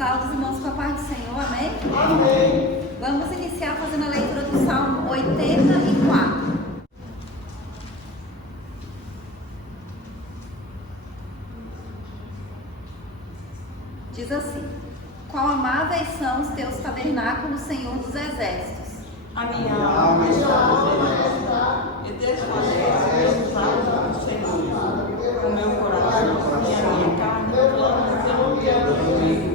Saúde os irmãos com a paz do Senhor, amém? Amém. Vamos iniciar fazendo a leitura do Salmo 84. Diz assim: quão amáveis são os teus tabernáculos, Senhor dos exércitos. A minha alma está e desfalece os atos do Senhor. O meu coração e a minha carne clamam pelo Deus vivo.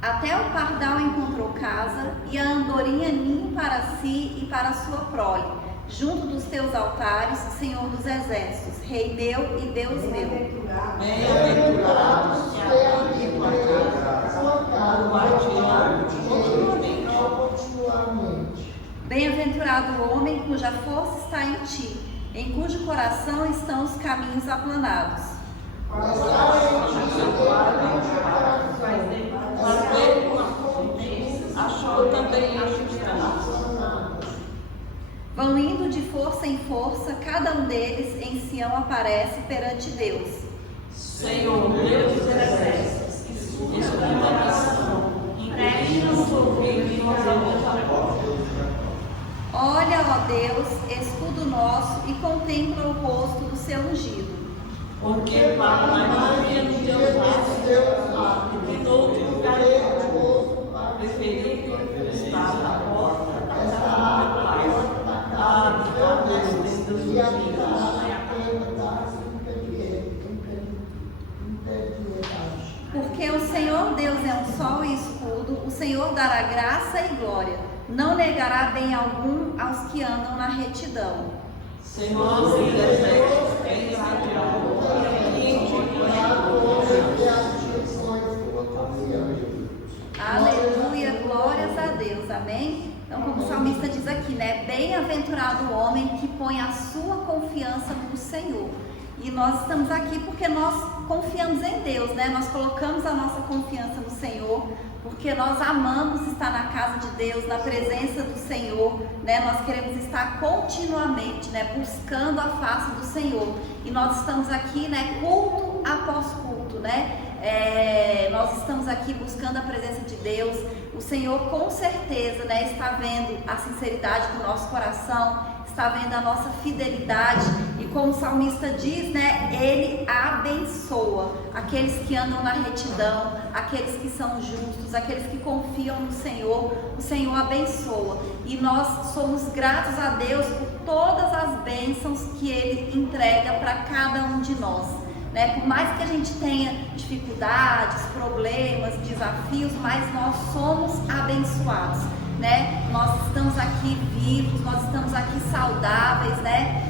Até o pardal encontrou casa, e a andorinha ninho para si e para a sua prole, junto dos teus altares, Senhor dos exércitos, Rei meu e Deus meu. Bem-aventurados que habitam a casa do guardião continuamente. Bem-aventurado o homem cuja força está em ti, em cujo coração estão os caminhos aplanados. Achou também a justiça. Vão indo de força em força, cada um deles em Sião aparece perante Deus. Senhor, Deus dos exércitos, escuta a oração, inclina os ouvidos e nos abra a porta. Olha, ó Deus, escudo nosso, e contempla o rosto do seu ungido. Porque para a maioria dos teus laços, e que noutro lugar preferido está a porta da casa do Pai, a habitar nas tendas dos Porque o Senhor Deus é um sol e escudo, o Senhor dará graça e glória, não negará bem algum aos que andam na retidão. Senhor dos exércitos, vem Aleluia, glórias a Deus, amém? Então, como o salmista diz aqui, né? Bem-aventurado o homem que põe a sua confiança no Senhor. E nós estamos aqui porque nós confiamos em Deus, né? Nós colocamos a nossa confiança no Senhor, porque nós amamos estar na casa de Deus, na presença do Senhor, né? Nós queremos estar continuamente, né? Buscando a face do Senhor. E nós estamos aqui, né? Culto após culto, né? Nós estamos aqui buscando a presença de Deus. O Senhor com certeza, né, está vendo a sinceridade do nosso coração, está vendo a nossa fidelidade, e como o salmista diz, né, Ele abençoa aqueles que andam na retidão, aqueles que são justos, aqueles que confiam no Senhor. O Senhor abençoa, e nós somos gratos a Deus por todas as bênçãos que Ele entrega para cada um de nós. Por mais que a gente tenha dificuldades, problemas, desafios, mas nós somos abençoados, né? Nós estamos aqui vivos, nós estamos aqui saudáveis, né?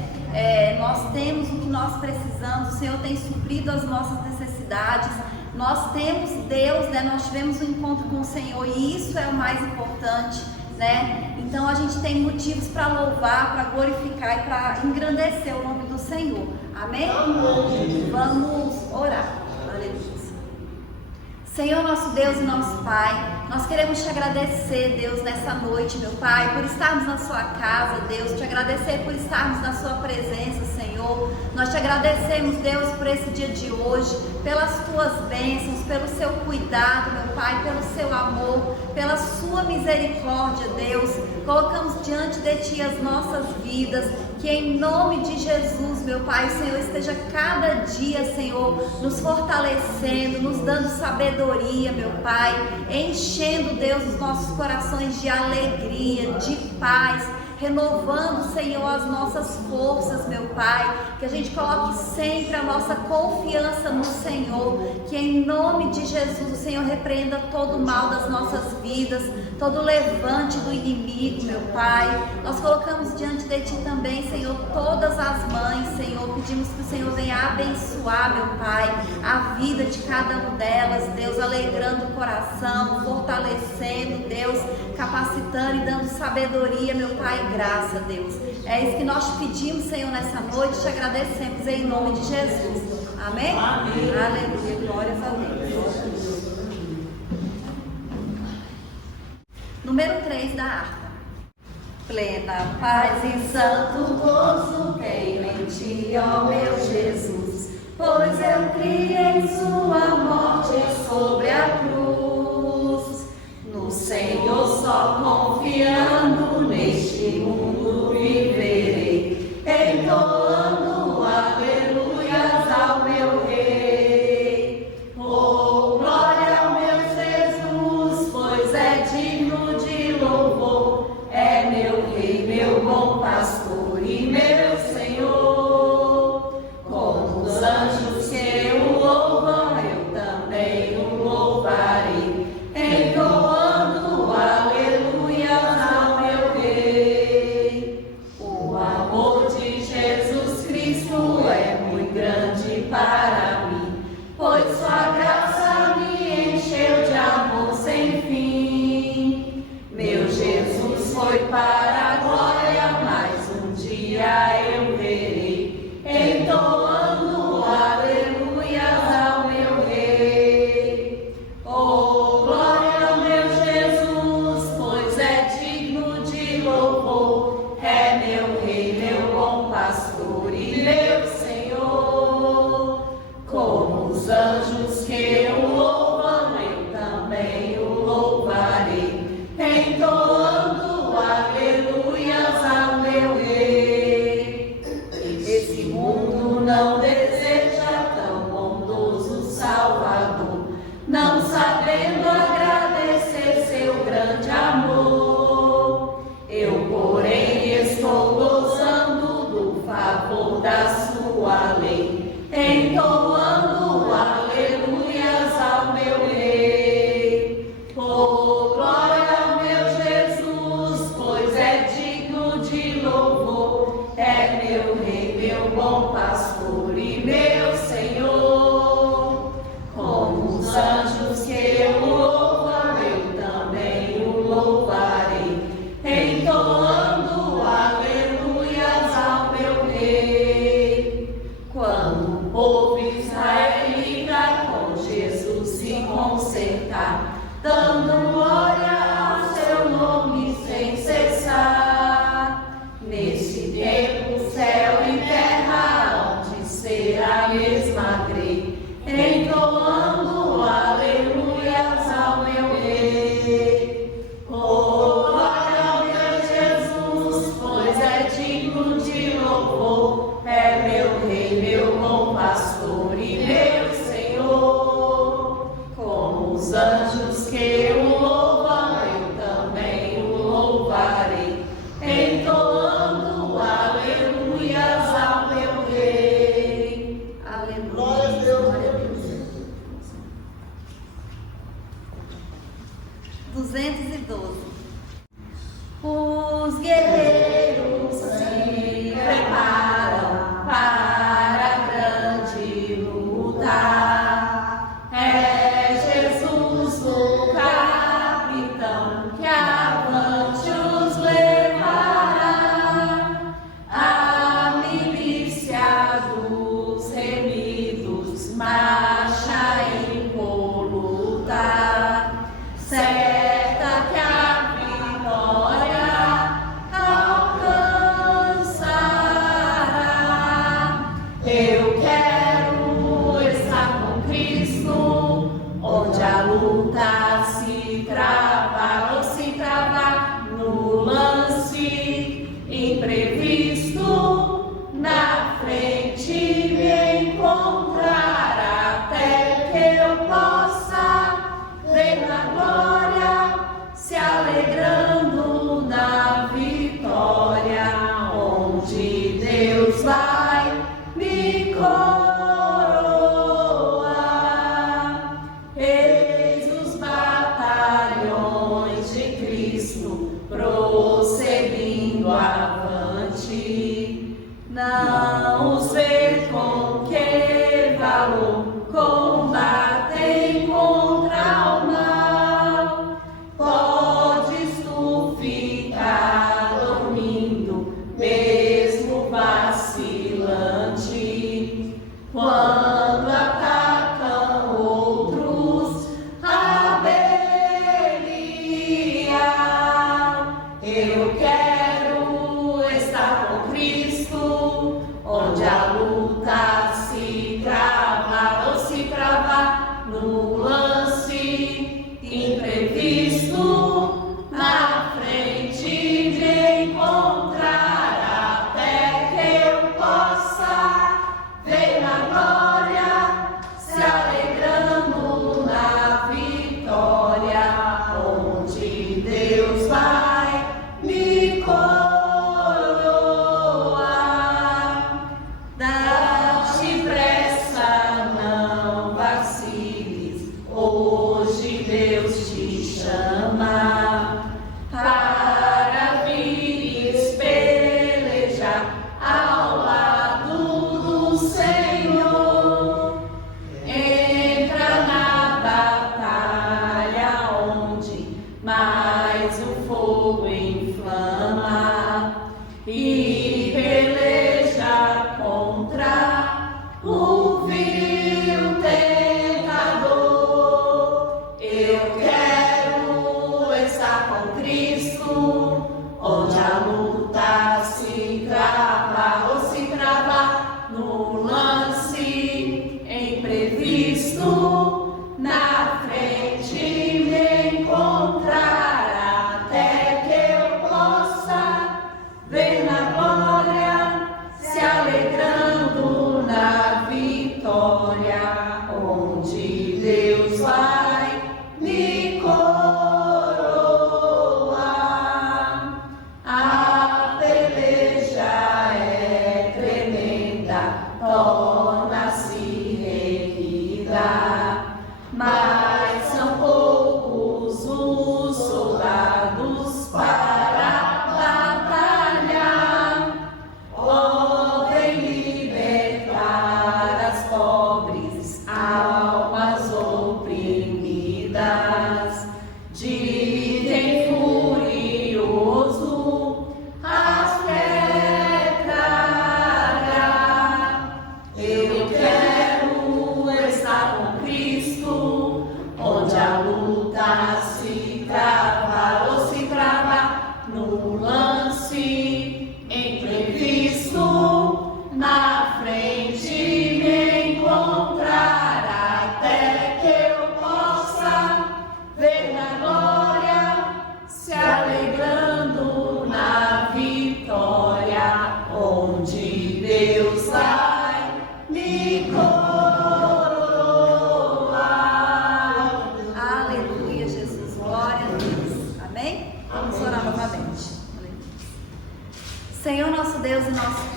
Nós temos o que nós precisamos, o Senhor tem suprido as nossas necessidades, nós temos Deus, né? Nós tivemos um encontro com o Senhor, e isso é o mais importante, né? Então a gente tem motivos para louvar, para glorificar e para engrandecer o nome do Senhor. Amém? Amém. Vamos orar. Aleluia. Senhor, nosso Deus e nosso Pai, nós queremos te agradecer, Deus, nessa noite, meu Pai, por estarmos na sua casa, Deus, te agradecer por estarmos na sua presença, Senhor. Nós te agradecemos, Deus, por esse dia de hoje, pelas tuas bênçãos, pelo seu cuidado, meu Pai, pelo seu amor, pela sua misericórdia, Deus. Colocamos diante de ti as nossas vidas, que em nome de Jesus, meu Pai, o Senhor esteja cada dia, Senhor, nos fortalecendo, nos dando sabedoria, meu Pai, enchendo, Deus, os nossos corações de alegria, de paz, renovando, Senhor, as nossas forças, meu Pai, que a gente coloque sempre a nossa confiança no Senhor, que em nome de Jesus o Senhor repreenda todo o mal das nossas vidas, todo o levante do inimigo, meu Pai. Nós colocamos diante de Ti também, Senhor, todas as mães, Senhor, pedimos que o Senhor venha abençoar, meu Pai, a vida de cada uma delas, Deus, alegrando o coração, fortalecendo, Deus, capacitando e dando sabedoria, meu Pai, graça, Deus. É isso que nós te pedimos, Senhor, nessa noite, te agradecemos em nome de Jesus. Amém? Amém. Aleluia, glórias a Deus. Número 3 da harpa. Plena paz e santo gozo tenho em ti, ó meu Jesus, pois eu criei em sua morte. morte sobre a cruz. No Senhor só confiando, neste mundo viverei, entoando aleluias ao meu Rei. Oh, glória ao meu Jesus, pois é digno de louvor, é meu Rei, meu bom pastor e meu Senhor. Como os anjos que o louvam, eu também o louvarei, entoando aleluias ao meu Rei. O amor de Jesus Cristo é muito grande para mim, pois sua graça me encheu de amor sem fim. Meu Jesus foi para a glória, mas um dia eu verei, entoando aleluias ao meu Rei. Oh, glória ao meu Jesus, pois é digno de louvor, é meu Rei, meu bom pastor e meu Senhor. Como os anjos que o louvam, eu também o louvarei, entoando aleluias ao meu Rei. Esse mundo não deseja tão bondoso Salvador, não sabendo agradecer seu grande amor. Eu, porém, estou gozando do favor da sua lei, entoando aleluias ao meu Rei. Oh, glória ao meu Jesus, pois é digno de louvor, é meu Rei, meu bom pastor e meu Senhor. Como os anjos que o louvam, eu também o louvarei, entoando aleluias ao meu Rei. Quando o povo israelita com Jesus se consertar, dando glória ao seu nome sem cessar, nesse tempo céu e terra hão de ser a mesma grei, entoando aleluias ao meu Rei. Oh, glória ao meu Jesus, pois é digno de louvor, é meu Rei, meu bom pastor e meu Senhor. Como os anjos que o louvam, eu também o louvarei, entoando aleluias ao meu Rei. Aleluia. Glória a Deus. Glória a Deus. 212. Os guerreiros se preparam para a grande luta. É Jesus o capitão que avante os levará. A milícia dos remidos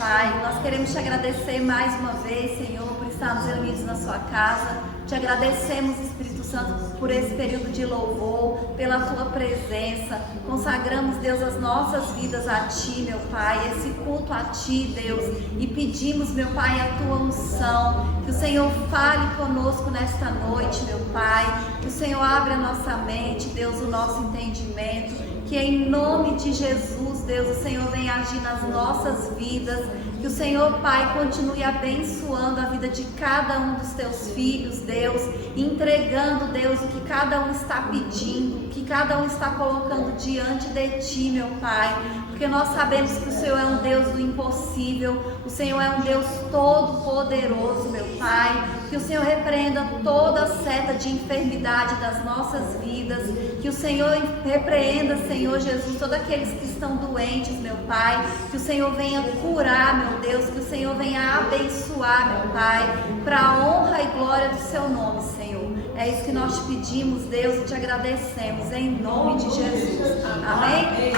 Pai. Nós queremos te agradecer mais uma vez, Senhor, por estarmos reunidos na sua casa. Te agradecemos, Espírito Santo, por esse período de louvor, pela tua presença. Consagramos, Deus, as nossas vidas a ti, meu Pai, esse culto a ti, Deus, e pedimos, meu Pai, a tua unção. Que o Senhor fale conosco nesta noite, meu Pai. Que o Senhor abra a nossa mente, Deus, o nosso entendimento. Que em nome de Jesus, Deus, o Senhor venha agir nas nossas vidas. Que o Senhor, Pai, continue abençoando a vida de cada um dos teus filhos, Deus, entregando, Deus, o que cada um está pedindo, o que cada um está colocando diante de ti, meu Pai, porque nós sabemos que o Senhor é um Deus do impossível, o Senhor é um Deus todo-poderoso, meu Pai. Que o Senhor repreenda toda seta de enfermidade das nossas vidas, que o Senhor repreenda, Senhor Jesus, todos aqueles que estão doentes, meu Pai, que o Senhor venha curar, meu Deus, que o Senhor venha abençoar, meu Pai, para a honra e glória do seu nome, Senhor. É isso que nós te pedimos, Deus, e te agradecemos, em nome de Jesus. Amém? Amém.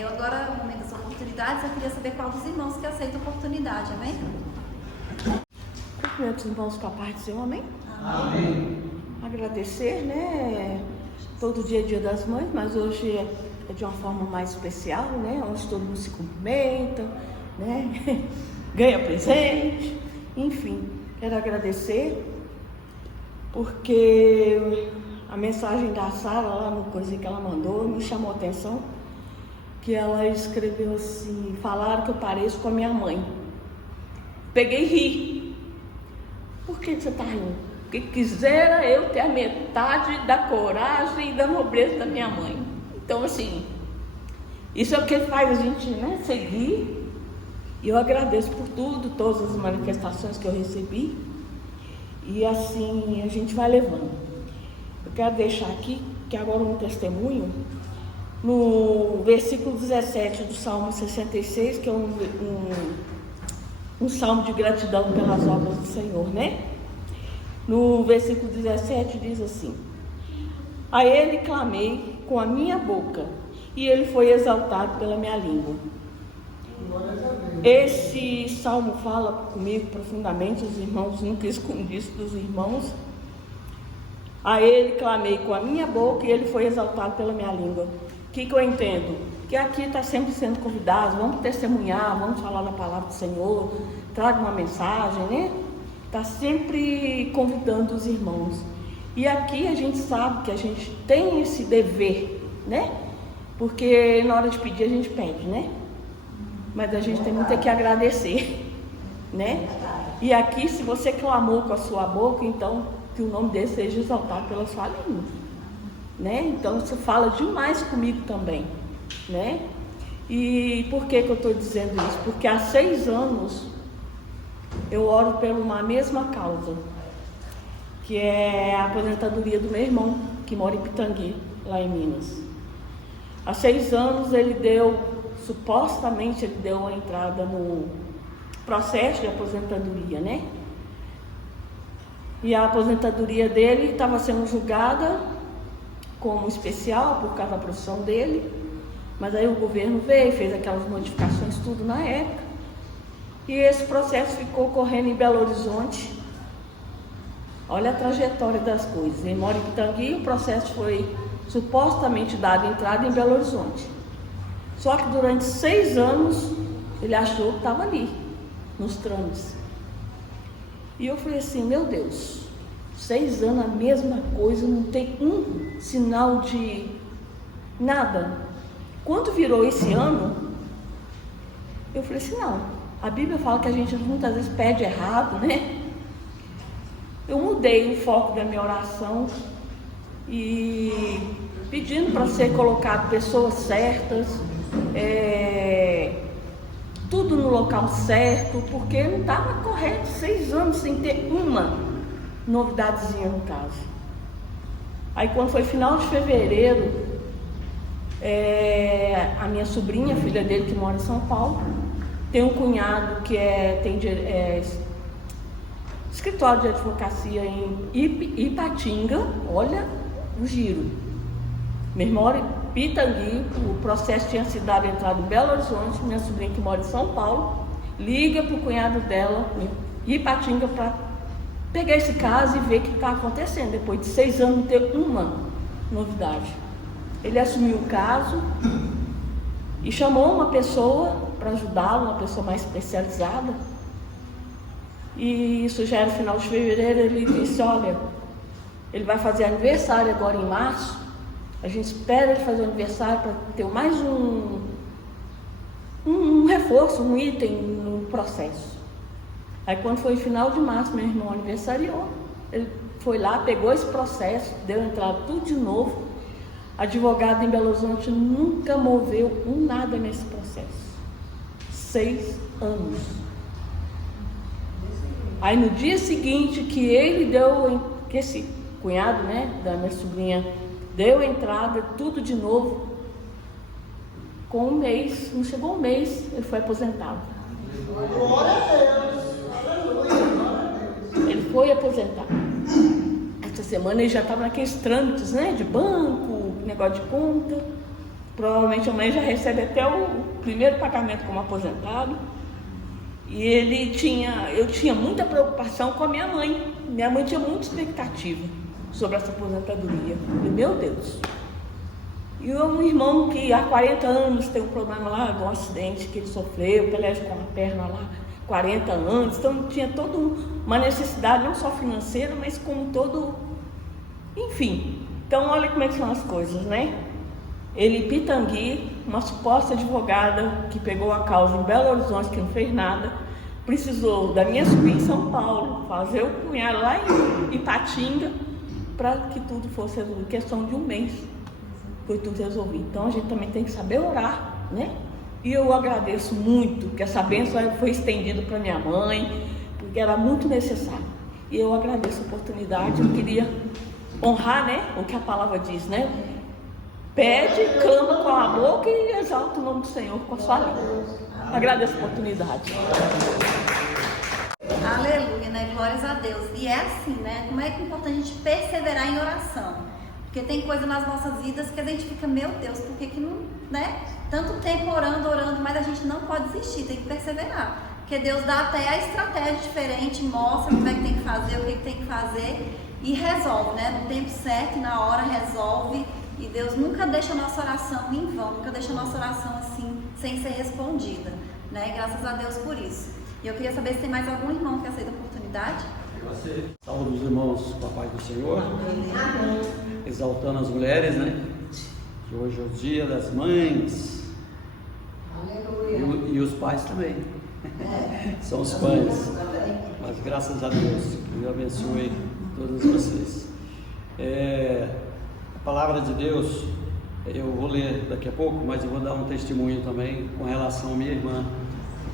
Eu agora, no momento das oportunidades, eu queria saber qual dos irmãos que aceita a oportunidade, amém? Cumprimento os irmãos com a paz do Senhor, amém? Amém. Agradecer, né? Todo dia é dia das mães, mas hoje é de uma forma mais especial, né? Onde todo mundo se cumprimenta, né? Ganha presente, enfim. Quero agradecer, porque a mensagem da Sara lá no coisinho que ela mandou me chamou a atenção. Que ela escreveu assim: falaram que eu pareço com a minha mãe. Peguei e ri. Por que você está rindo? Porque quisera eu ter a metade da coragem e da nobreza da minha mãe. Então, assim, isso é o que faz a gente, né, seguir. E eu agradeço por tudo, todas as manifestações que eu recebi. E assim a gente vai levando. Eu quero deixar aqui, que agora um testemunho. No versículo 17 do Salmo 66, que é um salmo de gratidão pelas obras do Senhor, né? No versículo 17 diz assim: a Ele clamei com a minha boca, e Ele foi exaltado pela minha língua. Esse salmo fala comigo profundamente, os irmãos, nunca escondi isso dos irmãos. A Ele clamei com a minha boca, e Ele foi exaltado pela minha língua. O que eu entendo? Que aqui está sempre sendo convidados, vamos testemunhar, vamos falar da palavra do Senhor, traga uma mensagem, né? Está sempre convidando os irmãos. E aqui a gente sabe que a gente tem esse dever, né? Porque na hora de pedir a gente pede, né? Mas a gente tem muito que agradecer, né? E aqui, se você clamou com a sua boca, então que o nome dele seja exaltado pela sua língua. Né? Então você fala demais comigo também, né? E por que eu estou dizendo isso? Porque há 6 anos eu oro por uma mesma causa, que é a aposentadoria do meu irmão, que mora em Pitangui, lá em Minas. Há 6 anos supostamente ele deu a entrada no processo de aposentadoria, né? E a aposentadoria dele estava sendo julgada como especial por causa da profissão dele, mas aí o governo veio, fez aquelas modificações tudo na época, e esse processo ficou correndo em Belo Horizonte. Olha a trajetória das coisas. Ele mora em Pitangui, o processo foi supostamente dado entrada em Belo Horizonte, só que durante 6 anos ele achou que estava ali nos trâmites. E eu falei assim: meu Deus, 6 anos a mesma coisa, não tem um sinal de nada. Quando virou esse ano, eu falei assim: não, a Bíblia fala que a gente muitas vezes pede errado, né? Eu mudei o foco da minha oração e pedindo para ser colocado pessoas certas, tudo no local certo, porque não estava correto 6 anos sem ter uma novidadezinha no caso. Aí quando foi final de fevereiro, a minha sobrinha, filha dele que mora em São Paulo, tem um cunhado que tem escritório de advocacia em Ipatinga, olha o giro. Minha irmã mora em Pitangui, o processo tinha sido dado entrada em Belo Horizonte, minha sobrinha que mora em São Paulo, liga para o cunhado dela em Ipatinga para pegar esse caso e ver o que está acontecendo. Depois de 6 anos não ter uma novidade. Ele assumiu o caso e chamou uma pessoa para ajudá-lo, uma pessoa mais especializada. E isso já era no final de fevereiro. Ele disse: olha, ele vai fazer aniversário agora em março, a gente espera ele fazer o aniversário para ter mais um reforço, um item no processo. Aí quando foi final de março, meu irmão aniversariou, ele foi lá, pegou esse processo, deu entrada tudo de novo. Advogado em Belo Horizonte nunca moveu nada nesse processo. 6 anos. Aí no dia seguinte que ele deu, que esse cunhado, né, da minha sobrinha, deu entrada, tudo de novo, com 1 mês, não chegou 1 mês, ele foi aposentado. Glória a Deus. Aleluia. Ele foi aposentado. Essa semana ele já estava naqueles trâmites, né, de banco, negócio de conta. Provavelmente amanhã já recebe até o primeiro pagamento como aposentado. E eu tinha muita preocupação com a minha mãe. Minha mãe tinha muita expectativa sobre essa aposentadoria. E, meu Deus. E um irmão que há 40 anos tem um problema lá, de um acidente que ele sofreu, pelege com a perna lá, 40 anos. Então tinha toda uma necessidade, não só financeira, mas como todo... Enfim. Então olha como é que são as coisas, né? Ele, Pitangui, uma suposta advogada que pegou a causa em Belo Horizonte, que não fez nada, precisou da minha sobrinha em São Paulo, fazer o cunhado lá em Ipatinga, para que tudo fosse resolvido. Questão de 1 mês foi tudo resolvido. Então a gente também tem que saber orar, né? E eu agradeço muito que essa bênção foi estendida para minha mãe, porque era muito necessário. E eu agradeço a oportunidade, eu queria honrar, né, o que a palavra diz, né? Pede, clama com a boca e exalta o nome do Senhor com a sua língua. Agradeço a oportunidade. Aleluia, né? Glórias a Deus. E é assim, né? Como é que é importante a gente perseverar em oração? Porque tem coisa nas nossas vidas que a gente fica, meu Deus, por que não, né? Tanto tempo orando, mas a gente não pode desistir, tem que perseverar. Porque Deus dá até a estratégia diferente, mostra como é que tem que fazer, o que tem que fazer e resolve, né? No tempo certo e na hora resolve. E Deus nunca deixa a nossa oração em vão, nunca deixa a nossa oração assim, sem ser respondida, né? Graças a Deus por isso. E eu queria saber se tem mais algum irmão que aceita a oportunidade. Saúde os irmãos com a paz do Senhor. Amém. Exaltando as mulheres, né? Que hoje é o dia das mães. Aleluia. E os pais também. São os pais. Mas graças a Deus, que Deus abençoe todos vocês. A palavra de Deus, eu vou ler daqui a pouco, mas eu vou dar um testemunho também com relação à minha irmã.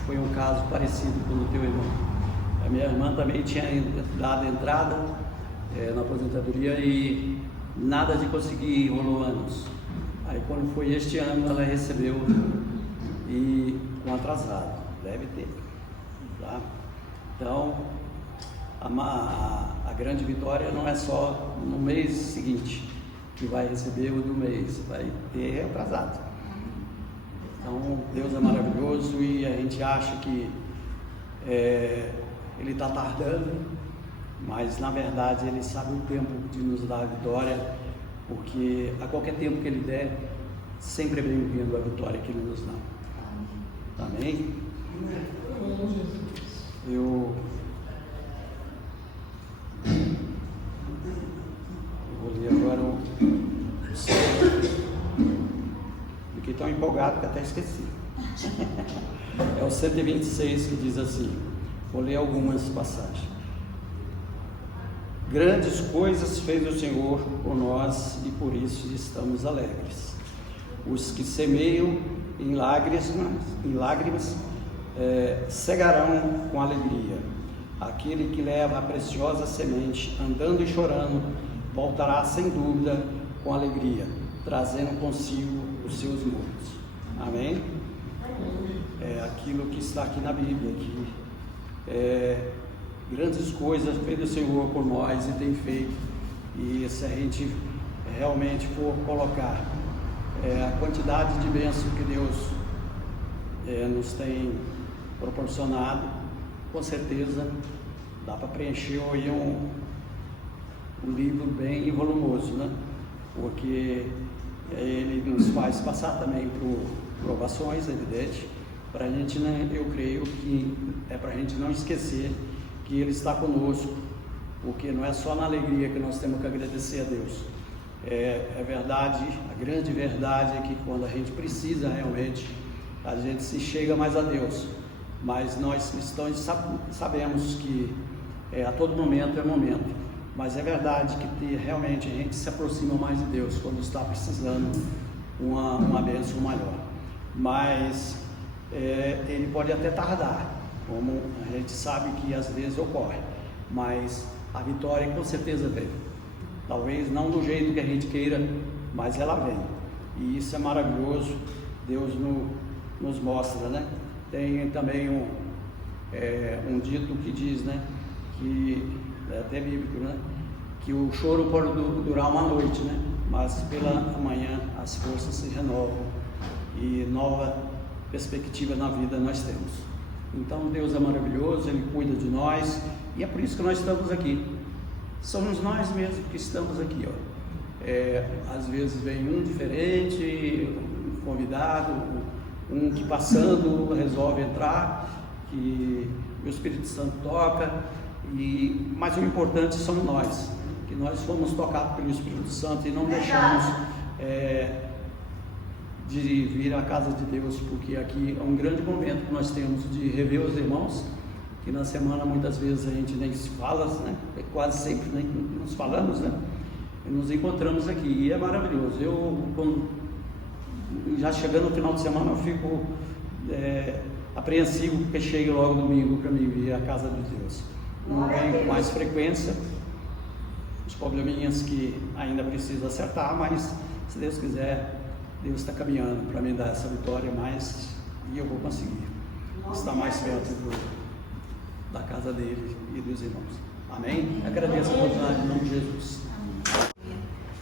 Foi um caso parecido com o teu irmão. A minha irmã também tinha dado entrada na aposentadoria e nada de conseguir, rolou anos. Aí quando foi este ano ela recebeu e com atrasado, deve ter. Tá? Então a grande vitória não é só no mês seguinte que vai receber o do mês, vai ter atrasado. Então Deus é maravilhoso e a gente acha que Ele está tardando, mas na verdade Ele sabe o tempo de nos dar a vitória, porque a qualquer tempo que Ele der, sempre é bem-vindo a vitória que Ele nos dá. Amém? Eu vou ler agora o fiquei tão empolgado que até esqueci. É o 126 que diz assim, vou ler algumas passagens. Grandes coisas fez o Senhor por nós e por isso estamos alegres. Os que semeiam em lágrimas cegarão com alegria. Aquele que leva a preciosa semente, andando e chorando, voltará sem dúvida com alegria, trazendo consigo os seus mortos. Amém? É aquilo que está aqui na Bíblia, que grandes coisas fez o Senhor por nós e tem feito, e se a gente realmente for colocar a quantidade de bênçãos que Deus nos tem proporcionado, com certeza dá para preencher aí um livro bem volumoso, né? Porque ele nos faz passar também por provações, evidente, para a gente, né, eu creio que é para a gente não esquecer que Ele está conosco, porque não é só na alegria que nós temos que agradecer a Deus. É verdade, a grande verdade é que quando a gente precisa realmente, a gente se chega mais a Deus, mas nós cristãos sabemos que a todo momento é momento, mas é verdade que realmente a gente se aproxima mais de Deus quando está precisando uma bênção maior, mas ele pode até tardar, como a gente sabe que às vezes ocorre, mas a vitória com certeza vem, talvez não do jeito que a gente queira, mas ela vem, e isso é maravilhoso. Deus nos mostra, né? Tem também um dito que diz, né, que é até bíblico, né, que o choro pode durar uma noite, né, mas pela manhã as forças se renovam e nova perspectiva na vida nós temos. Então Deus é maravilhoso, Ele cuida de nós, e é por isso que nós estamos aqui. Somos nós mesmos que estamos aqui, ó. Às vezes vem um diferente, um convidado, um que passando resolve entrar, que o Espírito Santo toca, mas o importante somos nós, que nós fomos tocados pelo Espírito Santo e não deixamos de vir à casa de Deus, porque aqui é um grande momento que nós temos de rever os irmãos, que na semana muitas vezes a gente nem se fala, né? Quase sempre nem nos falamos, né? E nos encontramos aqui, e é maravilhoso. Quando já chegando no final de semana, eu fico apreensivo, porque chega logo domingo para mim vir à casa de Deus. Não vem com mais frequência, os probleminhas que ainda preciso acertar, mas se Deus quiser, Deus está caminhando para me dar essa vitória mais, e eu vou conseguir estar mais perto da casa dele e dos irmãos. Amém? Agradeço a oportunidade em nome de Jesus.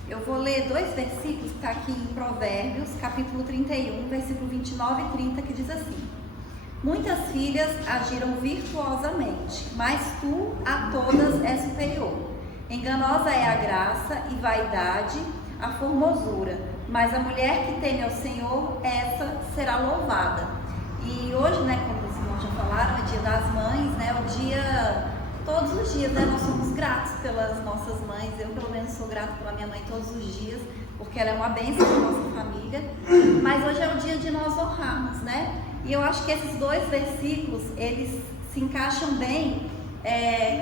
Eu vou ler 2 versículos que está aqui em Provérbios, capítulo 31, versículo 29 e 30, que diz assim: muitas filhas agiram virtuosamente, mas tu a todas és superior. Enganosa é a graça e vaidade, a formosura, mas a mulher que teme ao Senhor, essa será louvada. E hoje, né, como os irmãos já falaram, é dia das mães, né, o dia, todos os dias, né, nós somos gratos pelas nossas mães. Eu pelo menos sou grata pela minha mãe todos os dias, porque ela é uma bênção para a nossa família, mas hoje é o dia de nós honrarmos, né, e eu acho que esses 2 versículos, eles se encaixam bem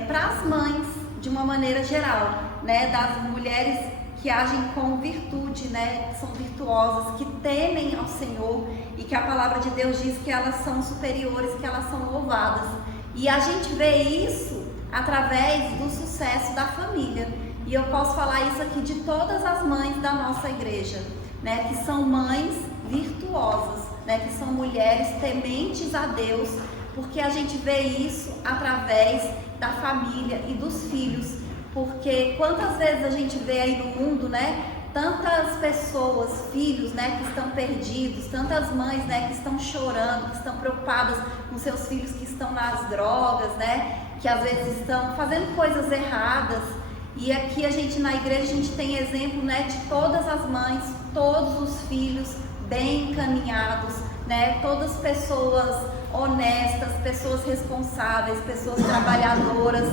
para as mães, de uma maneira geral, né, das mulheres que agem com virtude, né, que são virtuosas, que temem ao Senhor, e que a palavra de Deus diz que elas são superiores, que elas são louvadas. E a gente vê isso através do sucesso da família. E eu posso falar isso aqui de todas as mães da nossa igreja, né, que são mães virtuosas, né, que são mulheres tementes a Deus, porque a gente vê isso através da família e dos filhos. Porque quantas vezes a gente vê aí no mundo, né, tantas pessoas, filhos, né, que estão perdidos, tantas mães, né, que estão chorando, que estão preocupadas com seus filhos que estão nas drogas, né, que às vezes estão fazendo coisas erradas. E aqui a gente na igreja, a gente tem exemplo, né, de todas as mães, todos os filhos bem encaminhados, né, todas pessoas honestas, pessoas responsáveis, pessoas trabalhadoras,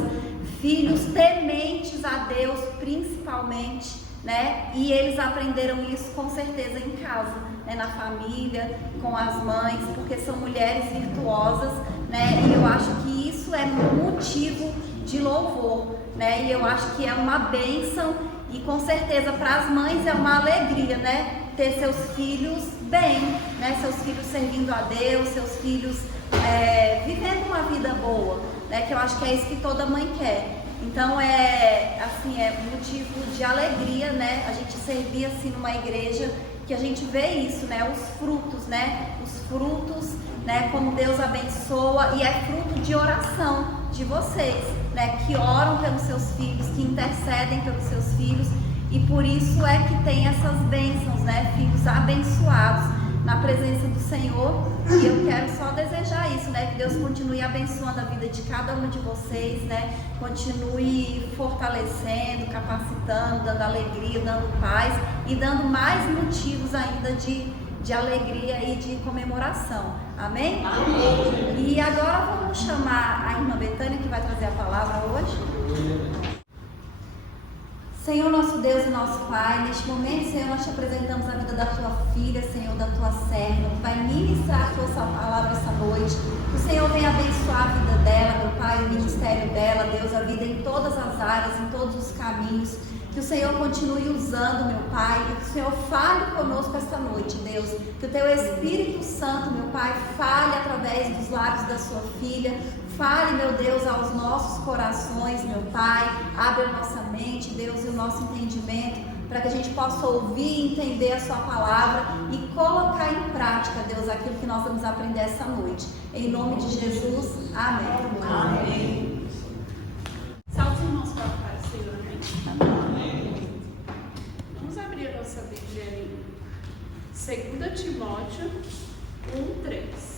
filhos tementes a Deus principalmente, né? E eles aprenderam isso com certeza em casa, né? Na família, com as mães, porque são mulheres virtuosas, né? E eu acho que isso é motivo de louvor, né? E eu acho que é uma bênção, e com certeza para as mães é uma alegria, né? Ter seus filhos bem, né? Seus filhos servindo a Deus, seus filhos vivendo uma vida boa, né? Que eu acho que é isso que toda mãe quer. Então é motivo de alegria, né? A gente servir assim numa igreja que a gente vê isso, né? Os frutos, né? Os frutos, né? Como Deus abençoa, e é fruto de oração de vocês, né? Que oram pelos seus filhos, que intercedem pelos seus filhos. E por isso é que tem essas bênçãos, né? Filhos abençoados na presença do Senhor. E eu quero só desejar isso, né? Que Deus continue abençoando a vida de cada um de vocês, né? Continue fortalecendo, capacitando, dando alegria, dando paz e dando mais motivos ainda de alegria e de comemoração. Amém? Amém? E agora vamos chamar a irmã Betânia, que vai trazer a palavra hoje. Senhor, nosso Deus e nosso Pai, neste momento, Senhor, nós te apresentamos a vida da tua filha, Senhor, da tua serva, que vai ministrar a tua palavra essa noite. Que o Senhor venha abençoar a vida dela, meu Pai, o ministério dela, Deus, a vida em todas as áreas, em todos os caminhos. Que o Senhor continue usando, meu Pai, e que o Senhor fale conosco esta noite, Deus. Que o teu Espírito Santo, meu Pai, fale através dos lábios da sua filha. Fale, meu Deus, aos nossos corações, meu Pai. Abre a nossa mente, Deus, e o nosso entendimento, para que a gente possa ouvir e entender a sua palavra e colocar em prática, Deus, aquilo que nós vamos aprender essa noite. Em nome de Jesus, amém. Amém. Salve os irmãos para o Senhor, amém. Vamos abrir a nossa Bíblia em 2 Timóteo 1:3.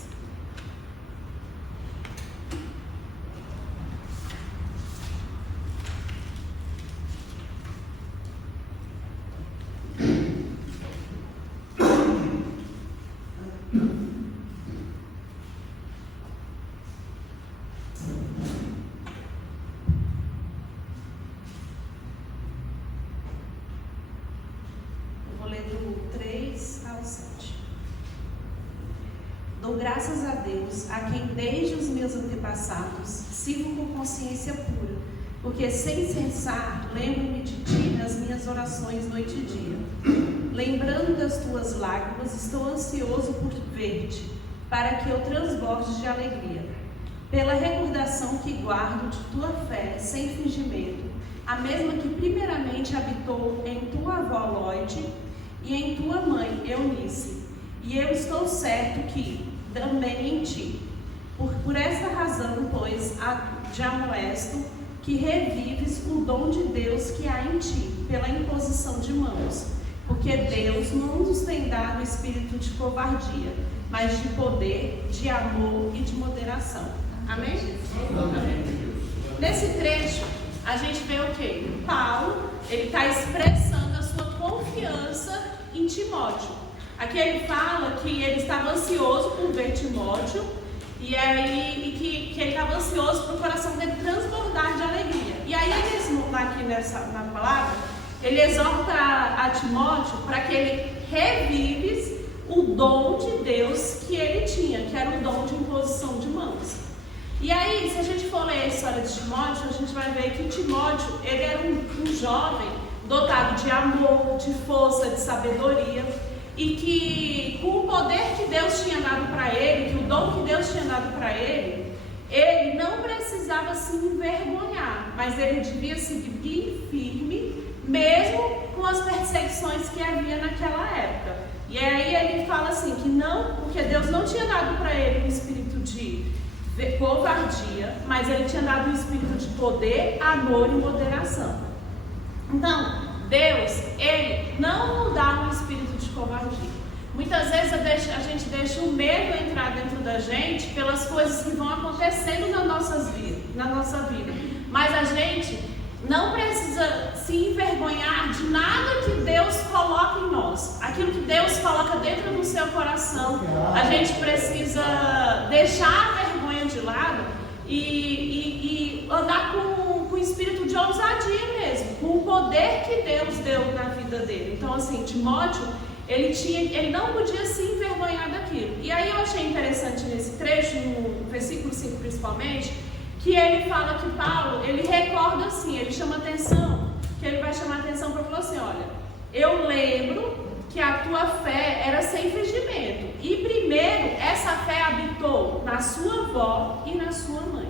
Graças a Deus, a quem desde os meus antepassados sirvo com consciência pura, porque sem cessar lembro-me de ti nas minhas orações noite e dia. Lembrando das tuas lágrimas, estou ansioso por ver-te, para que eu transborde de alegria. Pela recordação que guardo de tua fé sem fingimento, a mesma que primeiramente habitou em tua avó Loide e em tua mãe Eunice, e eu estou certo que também em ti. Por esta razão, pois, te amoesto que revives o dom de Deus que há em ti, pela imposição de mãos. Porque Deus não nos tem dado espírito de covardia, mas de poder, de amor e de moderação. Amém? Amém. Nesse trecho, a gente vê o quê? Paulo, ele está expressando a sua confiança em Timóteo. Aqui ele fala que ele estava ansioso por ver Timóteo e que ele estava ansioso para o coração dele transbordar de alegria. E aí ele, aqui na palavra, ele exorta a Timóteo para que ele revive o dom de Deus que ele tinha, que era o dom de imposição de mãos. E aí, se a gente for ler a história de Timóteo, a gente vai ver que Timóteo, ele era um jovem dotado de amor, de força, de sabedoria. E que com o poder que Deus tinha dado para ele, que o dom que Deus tinha dado para ele, ele não precisava se envergonhar, mas ele devia seguir firme, mesmo com as perseguições que havia naquela época. E aí ele fala assim, que não, porque Deus não tinha dado para ele um espírito de covardia, mas ele tinha dado um espírito de poder, amor e moderação. Então, Deus, ele não nos dá um espírito de covardia. Muitas vezes a gente deixa o medo entrar dentro da gente pelas coisas que vão acontecendo na nossa vida. Mas a gente não precisa se envergonhar de nada que Deus coloca em nós. Aquilo que Deus coloca dentro do seu coração, a gente precisa deixar a vergonha de lado e andar com espírito de ousadia mesmo, com o poder que Deus deu na vida dele. Então, assim, Timóteo, ele não podia se envergonhar daquilo. E aí eu achei interessante nesse trecho, no versículo 5 principalmente, que ele fala que Paulo, ele recorda assim, ele chama atenção, que ele vai chamar atenção para falar assim, olha, eu lembro que a tua fé era sem fingimento, e primeiro essa fé habitou na sua avó e na sua mãe.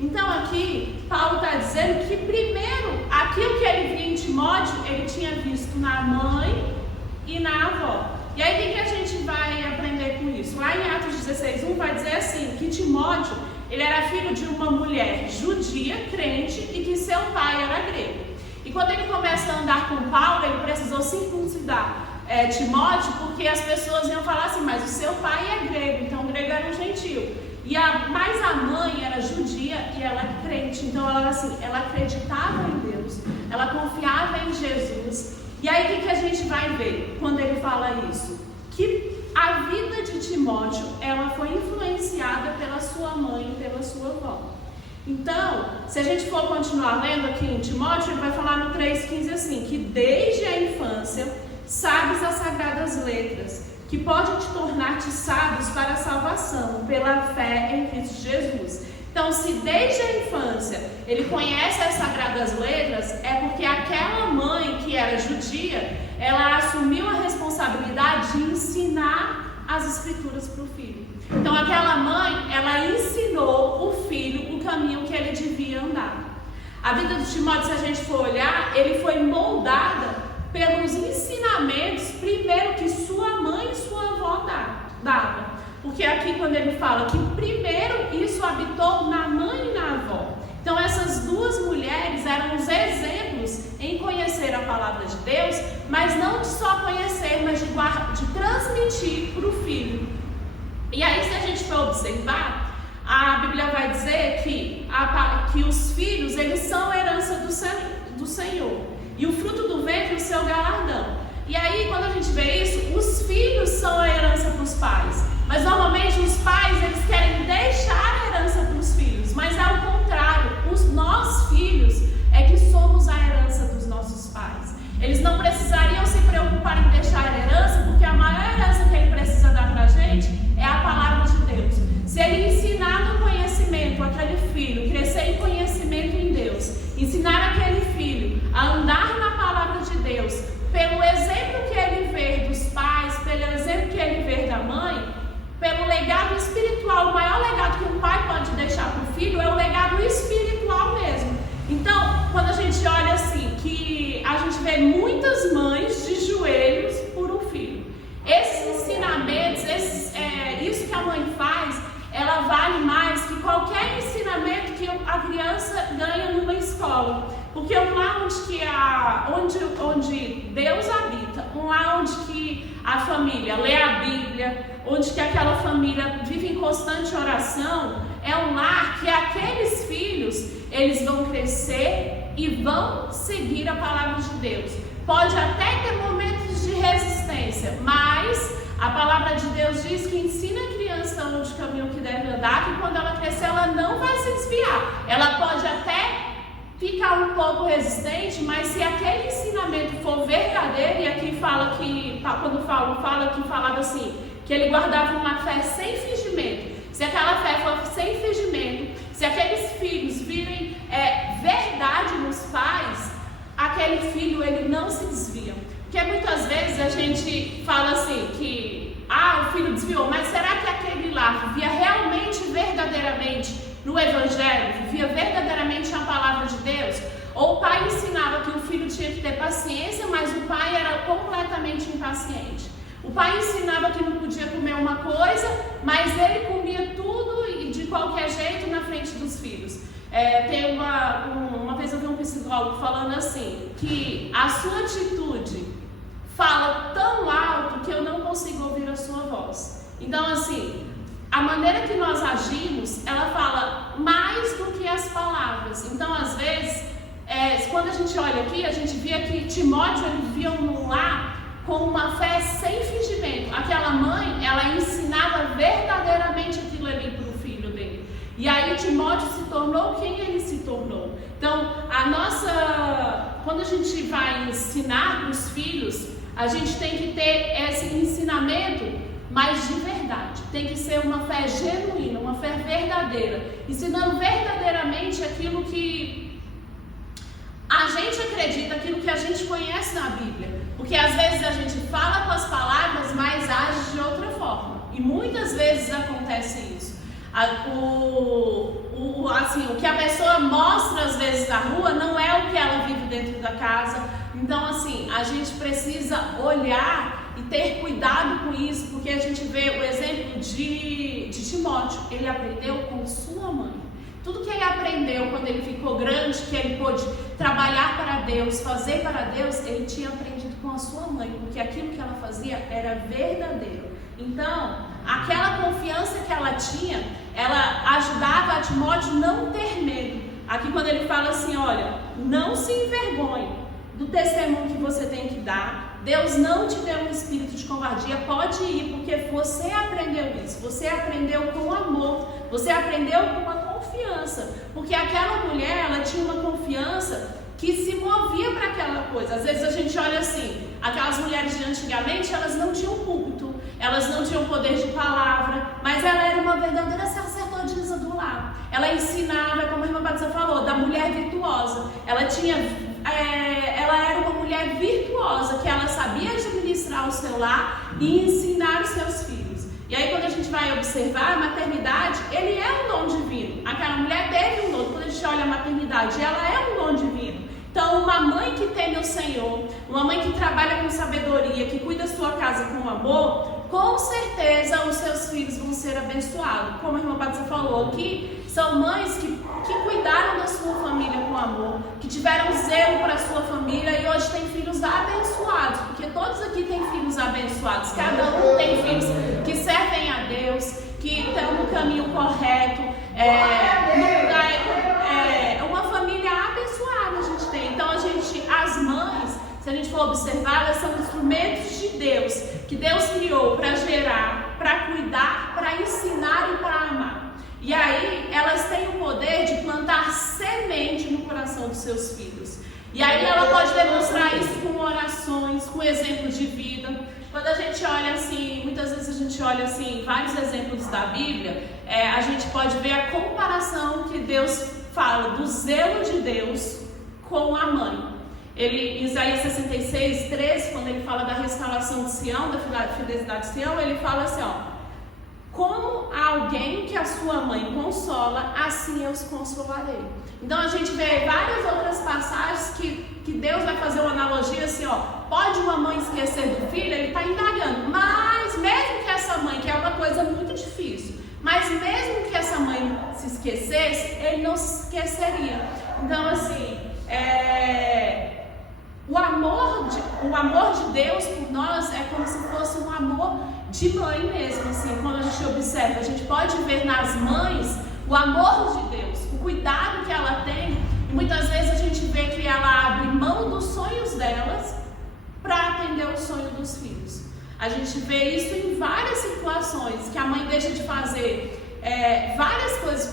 Então aqui, Paulo está dizendo que primeiro, aquilo que ele via em Timóteo, ele tinha visto na mãe e na avó. E aí o que a gente vai aprender com isso? Lá em Atos 16:1 vai dizer assim, que Timóteo, ele era filho de uma mulher judia, crente, e que seu pai era grego. E quando ele começa a andar com Paulo, ele precisou circuncidar Timóteo, porque as pessoas iam falar assim, mas o seu pai é grego, então o grego era um gentio. Mas a mãe era judia e ela é crente, então ela acreditava em Deus, ela confiava em Jesus. E aí o que a gente vai ver quando ele fala isso? Que a vida de Timóteo, ela foi influenciada pela sua mãe e pela sua avó. Então, se a gente for continuar lendo aqui em Timóteo, ele vai falar no 3,15 assim, que desde a infância sabes as sagradas letras, que podem te tornar-te sábios para a salvação, pela fé em Cristo Jesus. Então, se desde a infância ele conhece as sagradas letras, é porque aquela mãe que era judia, ela assumiu a responsabilidade de ensinar as escrituras para o filho. Então, aquela mãe, ela ensinou o filho o caminho que ele devia andar. A vida de Timóteo, se a gente for olhar, ele foi moldada pelos ensinamentos, primeiro, que sua mãe e sua avó davam. Porque aqui quando ele fala que primeiro isso habitou na mãe e na avó. Então essas duas mulheres eram os exemplos em conhecer a palavra de Deus, mas não de só conhecer, mas de transmitir para o filho. E aí, se a gente for observar, a Bíblia vai dizer que os filhos, eles são a herança do Senhor. E o fruto do ventre, o seu galardão. E aí, quando a gente vê isso, os filhos são a herança para os pais. Mas normalmente os pais, eles querem deixar a herança para os filhos. Mas é o contrário. Nós filhos é que somos a herança dos nossos pais. Eles não precisariam se preocupar em deixar a herança, porque a maior herança que ele precisa dar para a gente é a palavra de Deus. Se ele ensinar no conhecimento aquele filho, crescer em conhecimento em Deus, ensinar aquele filho a andar na palavra de Deus, pelo exemplo que ele vê dos pais, pelo exemplo que ele vê da mãe, pelo legado espiritual, o maior legado que um pai pode deixar para o filho é o legado espiritual mesmo. Então, quando a gente olha assim, que a gente vê muitas mães de joelhos por um filho. Esses ensinamentos, isso que a mãe faz, ela vale mais que qualquer ensinamento que a criança ganha numa escola. Porque lá onde Deus habita, lá onde que a família lê a Bíblia, onde que aquela família vive em constante oração, é um lar que aqueles filhos, eles vão crescer e vão seguir a palavra de Deus. Pode até ter momentos de resistência, mas a palavra de Deus diz que ensina a criança onde o caminho que deve andar, que quando ela crescer ela não vai se desviar. Ela pode até ficar um pouco resistente, mas se aquele ensinamento for verdadeiro, e aqui fala que, quando Paulo fala que falava assim, que ele guardava uma fé sem fingimento. Se aquela fé for sem fingimento, se aqueles filhos virem verdade nos pais, aquele filho ele não se desvia. Porque muitas vezes a gente fala assim que o filho desviou, mas será que aquele lá vivia realmente, verdadeiramente no Evangelho, vivia verdadeiramente a palavra de Deus? Ou o pai ensinava que o filho tinha que ter paciência, mas o pai era completamente impaciente. O pai ensinava que não podia comer uma coisa, mas ele comia tudo e de qualquer jeito na frente dos filhos. Tem uma vez eu vi um psicólogo falando assim, que a sua atitude fala tão alto que eu não consigo ouvir a sua voz. Então assim, a maneira que nós agimos, ela fala mais do que as palavras. Então às vezes, quando a gente olha aqui, a gente via que Timóteo ele vivia num lar com uma fé sem fingimento. Aquela mãe, ela ensinava verdadeiramente aquilo ali para o filho dele. E aí Timóteo se tornou quem ele se tornou. Então, quando a gente vai ensinar para os filhos, a gente tem que ter esse ensinamento, mas de verdade. Tem que ser uma fé genuína, uma fé verdadeira, ensinando verdadeiramente aquilo que a gente acredita, aquilo que a gente conhece na Bíblia. Porque às vezes a gente fala com as palavras, mas age de outra forma. E muitas vezes acontece isso. O que a pessoa mostra às vezes na rua não é o que ela vive dentro da casa. Então assim, a gente precisa olhar e ter cuidado com isso, porque a gente vê o exemplo de Timóteo. Ele aprendeu com sua mãe. Tudo que ele aprendeu quando ele ficou grande, que ele pôde trabalhar para Deus, fazer para Deus, ele tinha aprendido com a sua mãe, porque aquilo que ela fazia era verdadeiro. Então, aquela confiança que ela tinha, ela ajudava a Timóteo não ter medo. Aqui quando ele fala assim, olha, não se envergonhe do testemunho que você tem que dar. Deus não te deu um espírito de covardia, pode ir, porque você aprendeu isso, você aprendeu com amor, você aprendeu com uma confiança, porque aquela mulher, ela tinha uma confiança que se movia para aquela coisa. Às vezes a gente olha assim, aquelas mulheres de antigamente, elas não tinham púlpito, elas não tinham poder de palavra, mas ela era uma verdadeira sacerdotisa do lar. Ela ensinava, como a irmã Patrícia falou, da mulher virtuosa. Ela era uma mulher virtuosa, que ela sabia administrar o seu lar e ensinar os seus filhos. E aí quando a gente vai observar, a maternidade, ele é um dom divino. Aquela mulher teve um dom. Quando a gente olha a maternidade, ela é um dom divino. Então, uma mãe que teme o Senhor, uma mãe que trabalha com sabedoria, que cuida da sua casa com amor, com certeza os seus filhos vão ser abençoados. Como a irmã Patrícia falou aqui, são mães que cuidaram da sua família com amor, que tiveram zelo para a sua família e hoje tem filhos abençoados, porque todos aqui têm filhos abençoados, cada um tem filhos que servem a Deus, que estão no caminho correto, uma família abençoada a gente tem. Então as mães, se a gente for observar, elas são instrumentos de Deus, que Deus criou para gerar, para cuidar, para ensinar e para amar. E aí elas têm o poder de plantar semente no coração dos seus filhos. E aí ela pode demonstrar isso com orações, com exemplos de vida. Quando a gente olha assim, muitas vezes a gente olha assim, vários exemplos da Bíblia, a gente pode ver a comparação que Deus fala do zelo de Deus com a mãe. Em Isaías 66, 13, quando ele fala da restauração de Sião, da fidelidade de Sião, ele fala assim, ó, como alguém que a sua mãe consola, assim eu os consolarei. Então a gente vê várias outras passagens que Deus vai fazer uma analogia assim, ó, pode uma mãe esquecer do filho? Ele está indagando, mas mesmo que essa mãe, que é uma coisa muito difícil, mas mesmo que essa mãe se esquecesse, ele não se esqueceria. Então assim, o amor de Deus por nós é como se fosse um amor de mãe mesmo, assim, quando a gente observa, a gente pode ver nas mães o amor de Deus, o cuidado que ela tem, e muitas vezes a gente vê que ela abre mão dos sonhos delas para atender o sonho dos filhos. A gente vê isso em várias situações, que a mãe deixa de fazer várias coisas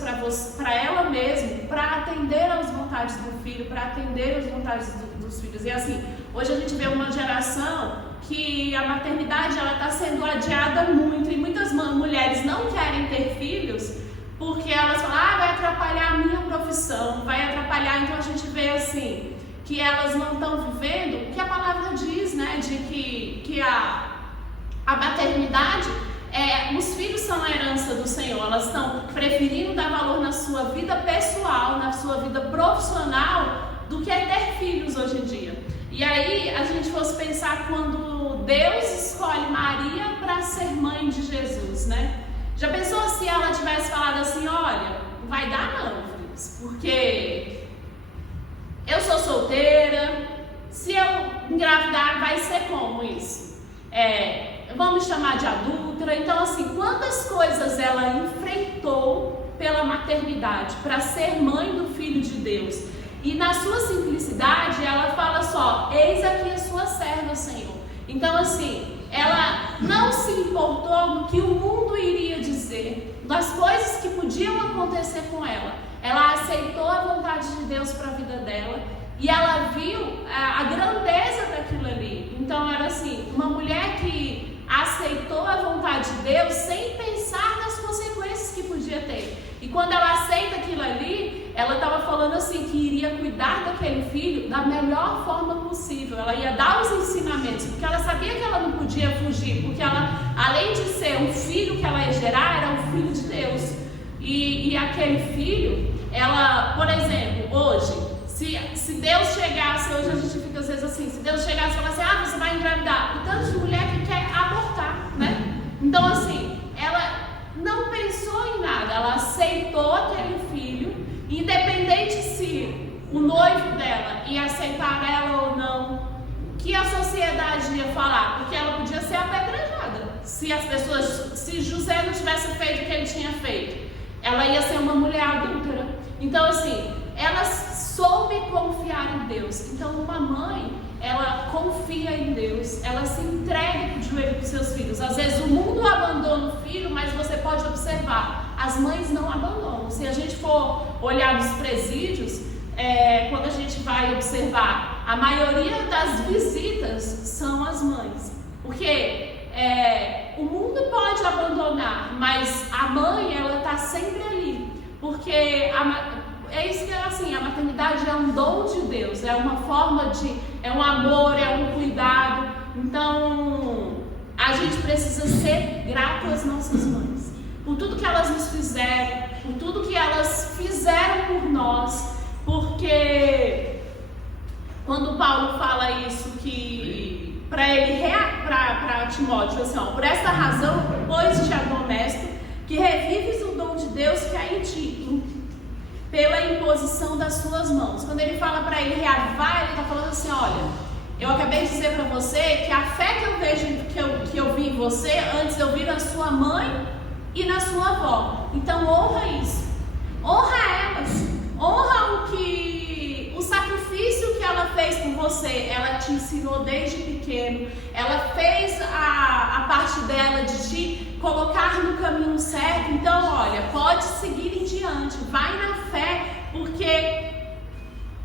para ela mesma, para atender às vontades do filho, para atender às vontades dos filhos. E assim, hoje a gente vê uma geração que a maternidade está sendo adiada muito, e muitas mulheres não querem ter filhos porque elas falam, vai atrapalhar a minha profissão, vai atrapalhar. Então a gente vê assim, que elas não estão vivendo o que a palavra diz, né, de que a maternidade, os filhos são a herança do Senhor. Elas estão preferindo dar valor na sua vida pessoal, na sua vida profissional, do que ter filhos hoje em dia. E aí a gente fosse pensar quando Deus escolhe Maria para ser mãe de Jesus, né? Já pensou se ela tivesse falado assim, olha, não vai dar não, filhos, porque eu sou solteira, se eu engravidar vai ser como isso? Vão me chamar de adúltera. Então assim, quantas coisas ela enfrentou pela maternidade para ser mãe do Filho de Deus. E na sua simplicidade, ela fala só, eis aqui a sua serva, Senhor. Então assim, ela não se importou no que o mundo iria dizer, das coisas que podiam acontecer com ela. Ela aceitou a vontade de Deus para a vida dela e ela viu a grandeza daquilo ali. Então era assim, uma mulher que aceitou a vontade de Deus sem pensar nas consequências que podia ter. E quando ela aceita aquilo ali, ela estava falando assim, que iria cuidar daquele filho da melhor forma possível. Ela ia dar os ensinamentos, porque ela sabia que ela não podia fugir, porque ela, além de ser um filho que ela ia gerar, era um filho de Deus. E aquele filho, ela, por exemplo, hoje, se Deus chegasse, hoje a gente fica às vezes assim, se Deus chegasse e falasse assim, você vai engravidar, e tanto de mulher que quer abortar, né? Então assim, ela não pensou em nada, ela aceitou aquele filho independente se o noivo dela ia aceitar ela ou não, que a sociedade ia falar, porque ela podia ser apedrejada. Se José não tivesse feito o que ele tinha feito, ela ia ser uma mulher adúltera. Então, assim, ela soube confiar em Deus. Então, uma mãe, ela confia em Deus, ela se entrega de joelho para os seus filhos. Às vezes o mundo abandona o filho, mas você pode observar, as mães não abandonam. Se a gente for olhar nos presídios, quando a gente vai observar, a maioria das visitas são as mães. Porque o mundo pode abandonar, mas a mãe, ela está sempre ali. Porque é isso que assim, a maternidade é um dom de Deus, é uma forma é um amor, é um cuidado. Então, a gente precisa ser grato às nossas mães, por tudo que elas nos fizeram, por tudo que elas fizeram por nós, porque quando Paulo fala isso, que para Timóteo, assim, por esta razão, pois te admoesto, que revives o dom de Deus que há em ti, pela imposição das suas mãos. Quando ele fala para ele reavivar, ele está falando assim: olha, eu acabei de dizer para você que a fé que eu vejo, que eu vi em você, antes eu vi na sua mãe e na sua avó. Então honra isso, honra elas, honra o sacrifício que ela fez por você. Ela te ensinou desde pequeno, ela fez a parte dela de te colocar no caminho certo. Então, olha, pode seguir em diante, vai na fé, porque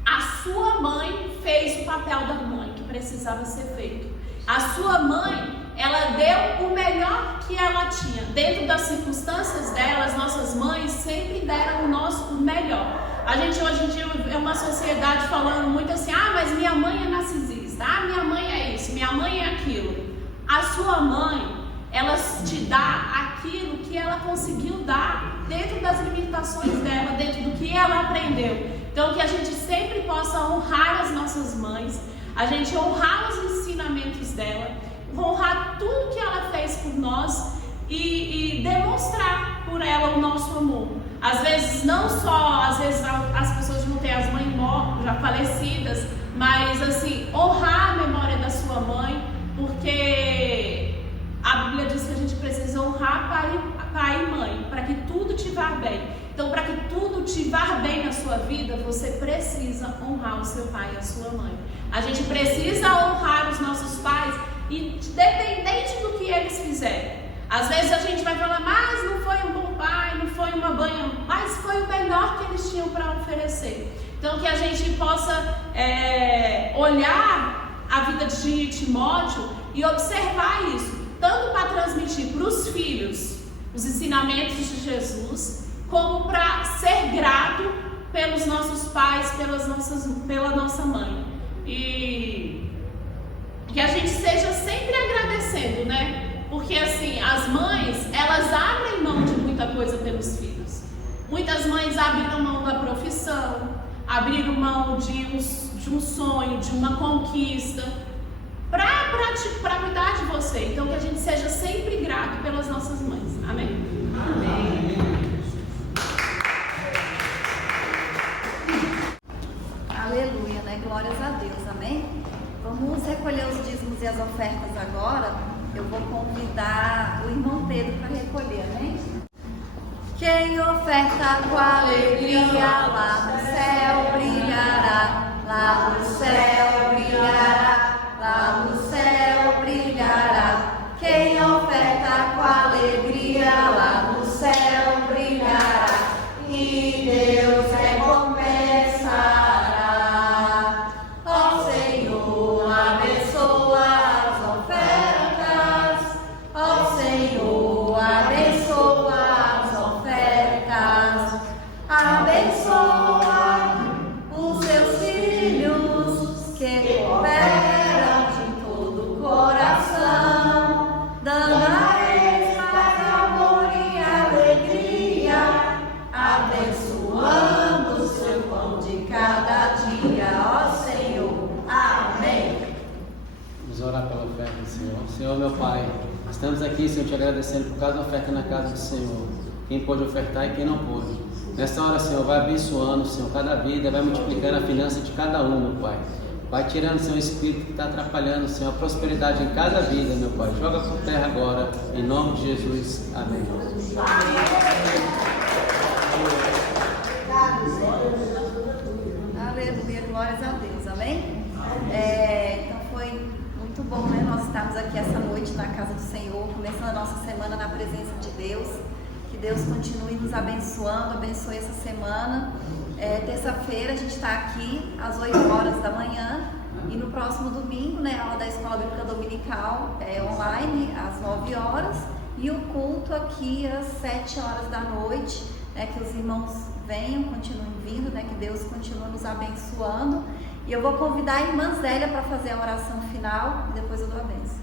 a sua mãe fez o papel da mãe que precisava ser feito. A sua mãe, ela deu o melhor que ela tinha. Dentro das circunstâncias dela, as nossas mães sempre deram o melhor. A gente hoje em dia é uma sociedade falando muito assim: ah, mas minha mãe é narcisista, ah, minha mãe é isso, minha mãe é aquilo. A sua mãe, ela te dá aquilo que ela conseguiu dar dentro das limitações dela, dentro do que ela aprendeu. Então, que a gente sempre possa honrar as nossas mães, a gente honrar os ensinamentos dela, honrar tudo que ela fez por nós e demonstrar por ela o nosso amor. Às vezes, não só, às vezes as pessoas não têm as mães já falecidas, mas assim, honrar a memória da sua mãe, porque a Bíblia diz que a gente precisa honrar pai e mãe, para que tudo te vá bem. Então, para que tudo te vá bem na sua vida, você precisa honrar o seu pai e a sua mãe. A gente precisa honrar os nossos pais, independente do que eles fizerem. Às vezes a gente vai falar: mas não foi um bom pai, não foi uma banha, mas foi o melhor que eles tinham para oferecer. Então, que a gente possa olhar a vida de Timóteo e observar isso, tanto para transmitir para os filhos os ensinamentos de Jesus, como para ser grato pelos nossos pais, pela nossa mãe. E que a gente seja sempre agradecendo, né? Porque assim, as mães, elas abrem mão de muita coisa pelos filhos. Muitas mães abriram mão da profissão, abriram mão de um sonho, de uma conquista, para cuidar de você. Então, que a gente seja sempre grato pelas nossas mães. Amém? Amém. Aleluia, né? Glórias a Deus, amém? Vamos recolher os dízimos e as ofertas agora. Eu vou convidar o irmão Pedro para recolher, amém? Quem oferta com alegria, lá no céu brilhará, lá no céu brilhará, lá no céu brilhará. Quem oferta com alegria, lá no céu brilhará, e Deus recompensará. Ó Senhor, abençoa as ofertas, ó Senhor, abençoa as ofertas, abençoa os seus filhos que cooperam de todo o coração, dando a eles mais amor e alegria, abençoando o seu pão de cada dia, ó Senhor. Amém. Vamos orar pela oferta do Senhor. Senhor, meu Pai, estamos aqui, Senhor, te agradecendo por cada oferta na casa do Senhor. quem pôde ofertar e quem não pôde. Nessa hora, Senhor, vai abençoando, Senhor, cada vida, vai multiplicando a finança de cada um, meu Pai. Vai tirando, Senhor, o espírito que está atrapalhando, Senhor, a prosperidade em cada vida, meu Pai. Joga por terra agora, em nome de Jesus. Amém. Aleluia, glórias a Deus, amém? Então foi muito bom, né? Nós estamos aqui essa noite na casa do Senhor, começando a nossa semana na presença de Deus. Que Deus continue nos abençoando, abençoe essa semana. Terça-feira a gente está aqui às 8 horas da manhã e no próximo domingo, né, a aula da Escola Bíblica Dominical online às 9 horas e o culto aqui às 7 horas da noite, né, que os irmãos venham, continuem vindo, né, que Deus continue nos abençoando. E eu vou convidar a irmã Zélia para fazer a oração final e depois eu dou a bênção.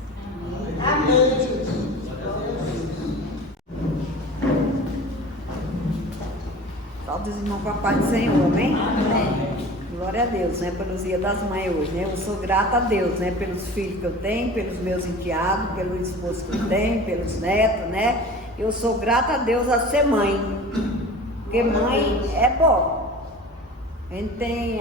Amém. Salve os irmãos com a paz do Senhor, amém? Amém. Glória a Deus, né, pelos dias das mães hoje, né? Eu sou grata a Deus, né, pelos filhos que eu tenho, pelos meus enteados, pelo esposo que eu tenho, pelos netos, né? Eu sou grata a Deus a ser mãe, porque mãe é bom. A gente tem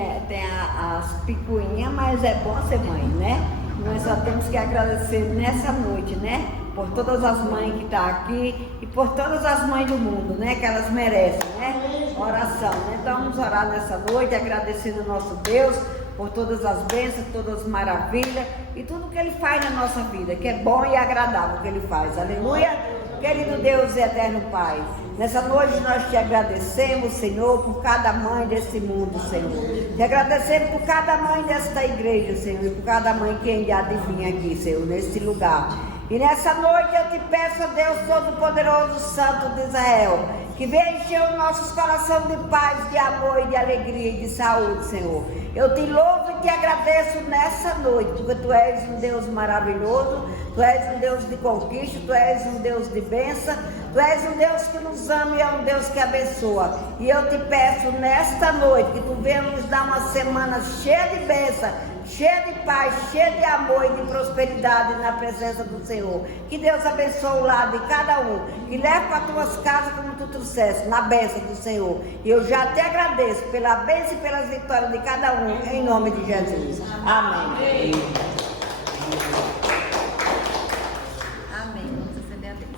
as picuinhas, mas é bom ser mãe, né? Nós só temos que agradecer nessa noite, né? Por todas as mães que estão aqui e por todas as mães do mundo, né? Que elas merecem, né? Oração, né? Então vamos orar nessa noite, agradecendo ao nosso Deus por todas as bênçãos, todas as maravilhas e tudo que Ele faz na nossa vida, que é bom e agradável que Ele faz. Aleluia! Querido Deus e eterno Pai, nessa noite nós te agradecemos, Senhor, por cada mãe desse mundo, Senhor. Te agradecemos por cada mãe desta igreja, Senhor, e por cada mãe que ainda há de vir aqui, Senhor, nesse lugar. E nessa noite eu te peço, Deus Todo-Poderoso, Santo de Israel, que venha encher os nossos corações de paz, de amor e de alegria e de saúde, Senhor. Eu te louvo e te agradeço nessa noite, porque Tu és um Deus maravilhoso, Tu és um Deus de conquista, Tu és um Deus de bênção, Tu és um Deus que nos ama e é um Deus que abençoa. E eu te peço nesta noite que Tu venha nos dar uma semana cheia de bênção, cheia de paz, cheia de amor e de prosperidade na presença do Senhor. Que Deus abençoe o lado de cada um, que leve para tuas casas como Tu trouxeste, na bênção do Senhor. E eu já te agradeço pela bênção e pelas vitórias de cada um, em nome de Jesus. Amém. Amém. Vamos receber a bênção.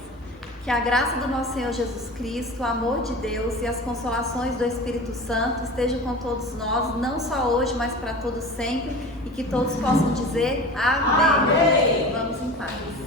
Que a graça do nosso Senhor Jesus Cristo, o amor de Deus e as consolações do Espírito Santo estejam com todos nós, não só hoje, mas para todos sempre, e que todos possam dizer amém. Amém. Vamos em paz.